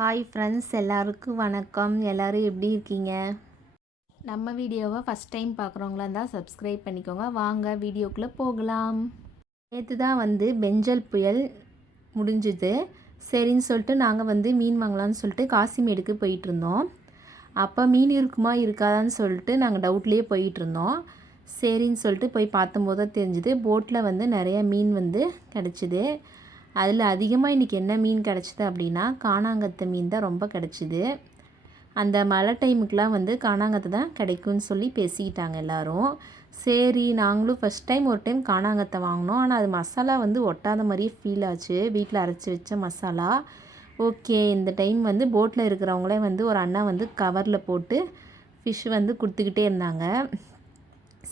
Hi friends, எல்லாருக்கும் வணக்கம். எல்லோரும் எப்படி இருக்கீங்க? நம்ம வீடியோவை ஃபஸ்ட் டைம் பார்க்குறவங்களா இருந்தால் சப்ஸ்கிரைப் பண்ணிக்கோங்க. வாங்க வீடியோக்குள்ளே போகலாம். நேற்று தான் பெஞ்சல் புயல் முடிஞ்சுது. சரின்னு சொல்லிட்டு நாங்கள் மீன் வாங்கலான்னு சொல்லிட்டு காசிமேடுக்கு போயிட்டுருந்தோம். அப்போ மீன் இருக்குமா இருக்காதான்னு சொல்லிட்டு நாங்கள் டவுட்லேயே போயிட்டுருந்தோம். சரின்னு சொல்லிட்டு போய் பார்த்தம்போது தான் தெரிஞ்சுது, போட்டில் நிறைய மீன் கிடச்சிது. அதில் அதிகமாக இன்றைக்கி என்ன மீன் கிடச்சிது அப்படின்னா காணாங்கத்தை மீன் தான் ரொம்ப கிடச்சிது. அந்த மழை டைமுக்கெலாம் காணாங்கத்தை தான் கிடைக்கும்னு சொல்லி பேசிக்கிட்டாங்க எல்லோரும். சரி, நாங்களும் ஃபஸ்ட் டைம் ஒரு டைம் காணாங்கத்தை வாங்கினோம். ஆனால் அது மசாலா ஒட்டாத மாதிரியே ஃபீல் ஆச்சு, வீட்டில் அரைச்சி வச்ச மசாலா. ஓகே, இந்த டைம் போட்டில் இருக்கிறவங்களே ஒரு அண்ணா கவரில் போட்டு ஃபிஷ் கொடுத்துக்கிட்டே இருந்தாங்க.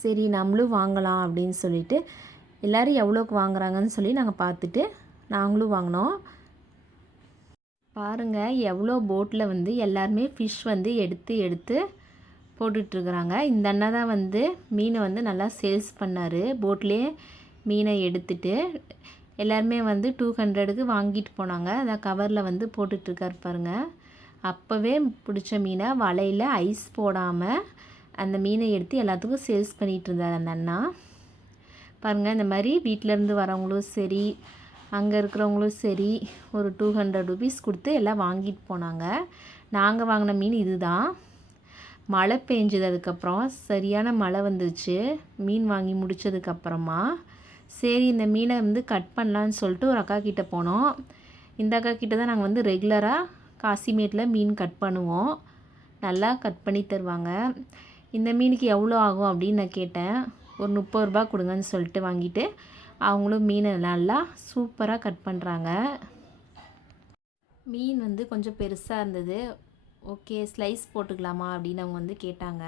சரி, நம்மளும் வாங்கலாம் அப்படின்னு சொல்லிட்டு எல்லோரும் எவ்வளோக்கு வாங்குறாங்கன்னு சொல்லி நாங்கள் பார்த்துட்டு நாங்களும் வாங்கினோம். பாருங்கள், எவ்வளோ போட்டில் எல்லாருமே ஃபிஷ் எடுத்து போட்டுட்ருக்குறாங்க. இந்த அண்ணா தான் மீனை நல்லா சேல்ஸ் பண்ணார். போட்லேயே மீனை எடுத்துட்டு எல்லாருமே 200க்கு வாங்கிட்டு போனாங்க. அதான் கவரில் போட்டுட்ருக்கார் பாருங்கள். அப்போவே பிடிச்ச மீனை வலையில் ஐஸ் போடாமல் அந்த மீனை எடுத்து எல்லாத்துக்கும் சேல்ஸ் பண்ணிகிட்டு இருந்தார் அந்த அண்ணா. பாருங்கள், இந்த மாதிரி வீட்டிலேருந்து வரவங்களும் சரி, அங்கே இருக்கிறவங்களும் சரி, ஒரு 200 ருபீஸ் கொடுத்து எல்லாம் வாங்கிட்டு போனாங்க. நாங்கள் வாங்கின மீன் இது தான். மழை பெஞ்சது, அதுக்கப்புறம் சரியான மழை வந்துருச்சு மீன் வாங்கி முடித்ததுக்கப்புறமா. சரி, இந்த மீனை கட் பண்ணலான்னு சொல்லிட்டு ஒரு அக்கா கிட்டே போனோம். இந்த அக்கா கிட்டே தான் நாங்கள் ரெகுலராக காசிமேட்டில் மீன் கட் பண்ணுவோம். நல்லா கட் பண்ணி தருவாங்க. இந்த மீனுக்கு எவ்வளோ ஆகும் அப்படின்னு நான் கேட்டேன். ஒரு 30 ரூபா கொடுங்கன்னு சொல்லிட்டு வாங்கிட்டு அவங்களும் மீனை நல்லா சூப்பராக கட் பண்ணுறாங்க. மீன் கொஞ்சம் பெருசாக இருந்தது. ஓகே, ஸ்லைஸ் போட்டுக்கலாமா அப்படின்னு அவங்க கேட்டாங்க.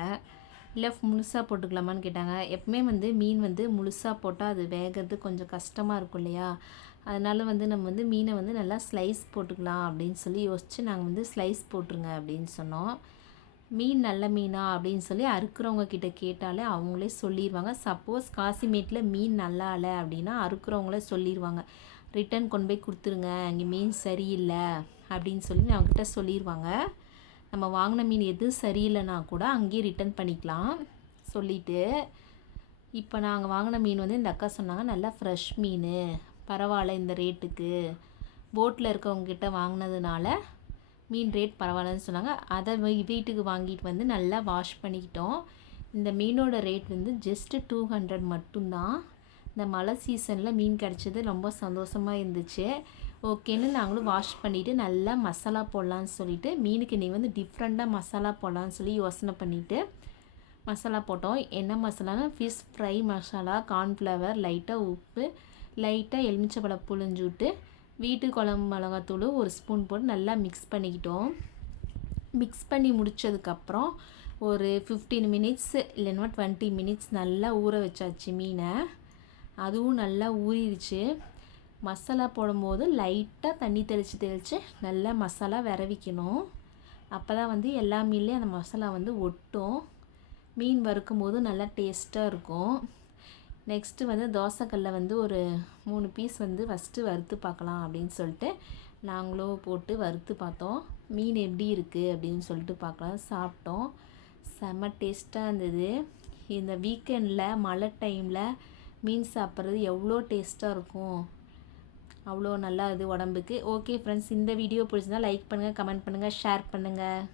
இல்லை முழுசாக போட்டுக்கலாமான்னு கேட்டாங்க. எப்பவுமே மீன் முழுசாக போட்டால் அது வேகிறது கொஞ்சம் கஷ்டமாக இருக்கும் இல்லையா? அதனால் நம்ம மீனை நல்லா ஸ்லைஸ் போட்டுக்கலாம் அப்படின்னு சொல்லி யோசித்து நாங்கள் ஸ்லைஸ் போட்டுருங்க அப்படின்னு சொன்னோம். மீன் நல்ல மீனா அப்படின்னு சொல்லி அறுக்கிறவங்க கிட்ட கேட்டாலே அவங்களே சொல்லிடுவாங்க. சப்போஸ் காசிமேட்டில் மீன் நல்லா இல்லை அப்படின்னா அறுக்கிறவங்களே சொல்லிடுவாங்க, ரிட்டன் கொண்டு போய் கொடுத்துருங்க, இங்கே மீன் சரியில்லை அப்படின்னு சொல்லி அவங்ககிட்ட சொல்லிடுவாங்க. நம்ம வாங்கின மீன் எதுவும் சரியில்லைனா கூட அங்கேயே ரிட்டன் பண்ணிக்கலாம் சொல்லிவிட்டு. இப்போ நாங்கள் வாங்கின மீன் இந்த அக்கா சொன்னாங்க, நல்லா ஃப்ரெஷ் மீன், பரவாயில்ல இந்த ரேட்டுக்கு, போட்டில் இருக்கவங்ககிட்ட வாங்கினதுனால மீன் ரேட் பரவாயில்லன்னு சொன்னாங்க. அதை வீட்டுக்கு வாங்கிட்டு நல்லா வாஷ் பண்ணிக்கிட்டோம். இந்த மீனோட ரேட் ஜஸ்ட்டு 200 மட்டும்தான். இந்த மழை சீசனில் மீன் கிடச்சது ரொம்ப சந்தோஷமாக இருந்துச்சு. ஓகேன்னு நாங்களும் வாஷ் பண்ணிவிட்டு நல்லா மசாலா போடலான்னு சொல்லிவிட்டு, மீனுக்கு நீ டிஃப்ரெண்ட்டாக மசாலா போடலான்னு சொல்லி யோசனை பண்ணிவிட்டு மசாலா போட்டோம். என்ன மசாலானா ஃபிஷ் ஃப்ரை மசாலா, கார்ன்ஃப்ளவர், லைட்டாக உப்பு, லைட்டாக எலுமிச்சைப்பழம் புழிஞ்சு விட்டு வீட்டு குழம்பு மிளகாத்தூள் 1 ஸ்பூன் போட்டு நல்லா மிக்ஸ் பண்ணிக்கிட்டோம். மிக்ஸ் பண்ணி முடித்ததுக்கப்புறம் ஒரு 15 மினிட்ஸ் இல்லைன்னா 20 மினிட்ஸ் நல்லா ஊற வச்சாச்சு மீனை. அதுவும் நல்லா ஊறிடுச்சு. மசாலா போடும்போது லைட்டாக தண்ணி தெளித்து நல்லா மசாலா விரவிக்கணும். அப்போ தான் எல்லா மீன்லேயும் அந்த மசாலா ஒட்டும். மீன் வறுக்கும் போது நல்லா டேஸ்ட்டாக இருக்கும். நெக்ஸ்ட்டு தோசைக்கல்லில் ஒரு 3 பீஸ் ஃபஸ்ட்டு வறுத்து பார்க்கலாம் அப்படின்னு சொல்லிட்டு நாங்களும் போட்டு வறுத்து பார்த்தோம். மீன் எப்படி இருக்குது அப்படின்னு சொல்லிட்டு பார்க்கலாம். சாப்பிட்டோம். செம்ம டேஸ்ட்டாக இருந்தது. இந்த வீக்கெண்டில் மழை டைமில் மீன் சாப்பிட்றது எவ்வளோ டேஸ்ட்டாக இருக்கும், அவ்வளோ நல்லா இது உடம்புக்கு. ஓகே ஃப்ரெண்ட்ஸ், இந்த வீடியோ பிடிச்சிருந்தா லைக் பண்ணுங்கள், கமெண்ட் பண்ணுங்கள், ஷேர் பண்ணுங்கள்.